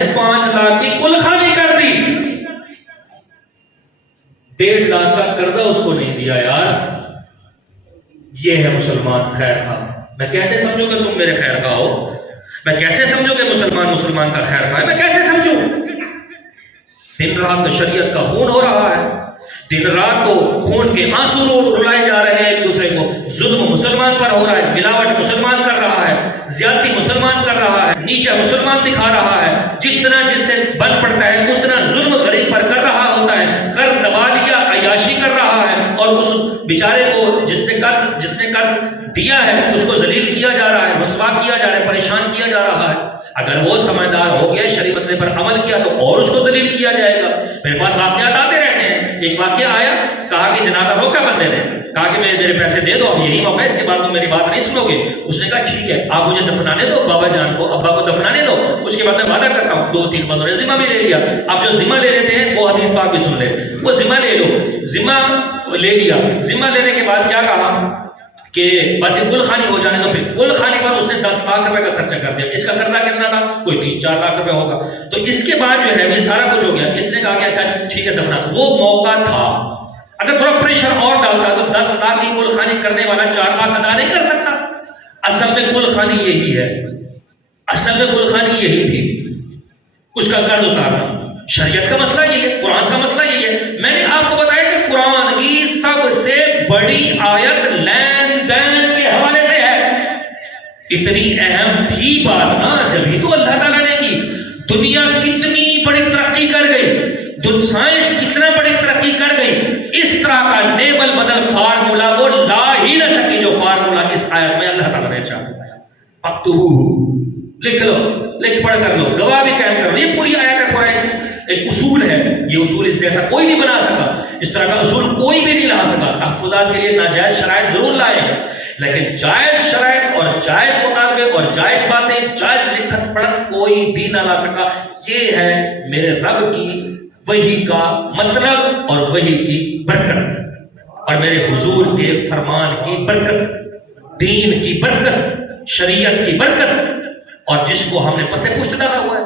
5 لاکھ کی کل خانی کر دی، 1.5 لاکھ کا قرضہ اس کو نہیں دیا. یار یہ ہے مسلمان خیر خواہ. میں کیسے سمجھوں کہ تم میرے خیر خواہ ہو؟ میں کیسے سمجھوں کہ مسلمان کا خیر خواہ ہے؟ میں کیسے سمجھوں؟ دن رات تو شریعت کا خون ہو رہا ہے، دن رات تو خون کے آنسو رلائے جا رہے ہیں ایک دوسرے کو. ظلم مسلمان پر ہو رہا ہے، ملاوٹ مسلمان کر رہا ہے، زیادتی مسلمان کر رہا ہے، نیچا مسلمان دکھا رہا ہے. جتنا جس سے بن پڑتا ہے اتنا ظلم غریب پر کر رہا ہوتا ہے. قرض دبا دیا، عیاشی کر رہا ہے، اور اس بیچارے کو جس نے قرض دیا ہے اس کو ذلیل کیا جا رہا ہے، رسوا کیا جا رہا ہے، پریشان کیا جا رہا ہے. اگر وہ سمجھدار ہو گیا، شریف مسئلے پر عمل کیا، تو اور اس کو ذلیل کیا جائے گا. میرے پاس واقعات آتے رہتے ہیں. ایک واقعہ آیا، کہا کہ جنازہ روکا بندے نے، کہا کہ میرے پیسے دے دو، اب یہی موقع ہے، اس کے بعد تم میری بات نہیں سنو گے. اس نے کہا ٹھیک ہے، آپ مجھے دفنانے دو، بابا جان کو، ابا کو دفنانے دو، اس کے بعد میں وعدہ کرتا ہوں. 2-3 بندوں نے ذمہ بھی لے لیا. اب جو ذمہ لے لیتے ہیں وہ حدیث پاک بھی سن لے. وہ ذمہ لے لو، ذمہ لے لیا. ذمہ لینے کے بعد کیا کہا کہ بس یہ کل خانی ہو جانے. تو پھر کل خانی پر اس نے 10 لاکھ روپے کا خرچہ کر دیا. اس کا قرضہ کتنا تھا؟ کوئی 3-4 لاکھ روپے ہوگا. تو اس کے بعد جو ہے یہ سارا کچھ ہو گیا. اس نے کہا کہ اچھا ٹھیک ہے دفنا. وہ موقع تھا، اگر تھوڑا پریشر اور ڈالتا تو 10 لاکھ کی کل خانی کرنے والا 4 لاکھ ادا نہیں کر سکتا. اصل میں کل خانی یہی ہے، اصل میں کل خانی یہی تھی، اس کا قرض اتارنا. شریعت کا مسئلہ یہ ہے، قرآن کا مسئلہ یہ ہے. میں نے آپ کو بتایا کہ قرآن کی سب سے بڑی آیت لین دین کے حوالے سے ہے. اتنی اہم تھی بات نا، جبھی تو اللہ تعالیٰ نے کی. دنیا کتنی بڑی ترقی کر گئی، سائنس کتنا بڑی ترقی کر گئی، اس طرح کا نیبل بدل فارمولا وہ لا ہی نہ سکی جو فارمولا اس آیت میں اللہ تعالیٰ نے چاہا. لکھ لو، لکھ پڑھ کر لو، گواہ بھی قائم کر لو. یہ پوری آیت قرآن ایک اصول ہے. یہ اصول اس جیسا کوئی نہیں بنا سکا، اس طرح کا اصول کوئی بھی نہیں لا سکا. تحفظات کے لیے ناجائز شرائط ضرور لائے، لیکن جائز شرائط اور جائز مطالبے اور جائز باتیں، جائز لکھت پڑھت کوئی بھی نہ لا سکا. یہ ہے میرے رب کی وحی کا مطلب اور وحی کی برکت، اور میرے حضور کے فرمان کی برکت، دین کی برکت، شریعت کی برکت، اور جس کو ہم نے پس پشت ڈالا ہوا ہے.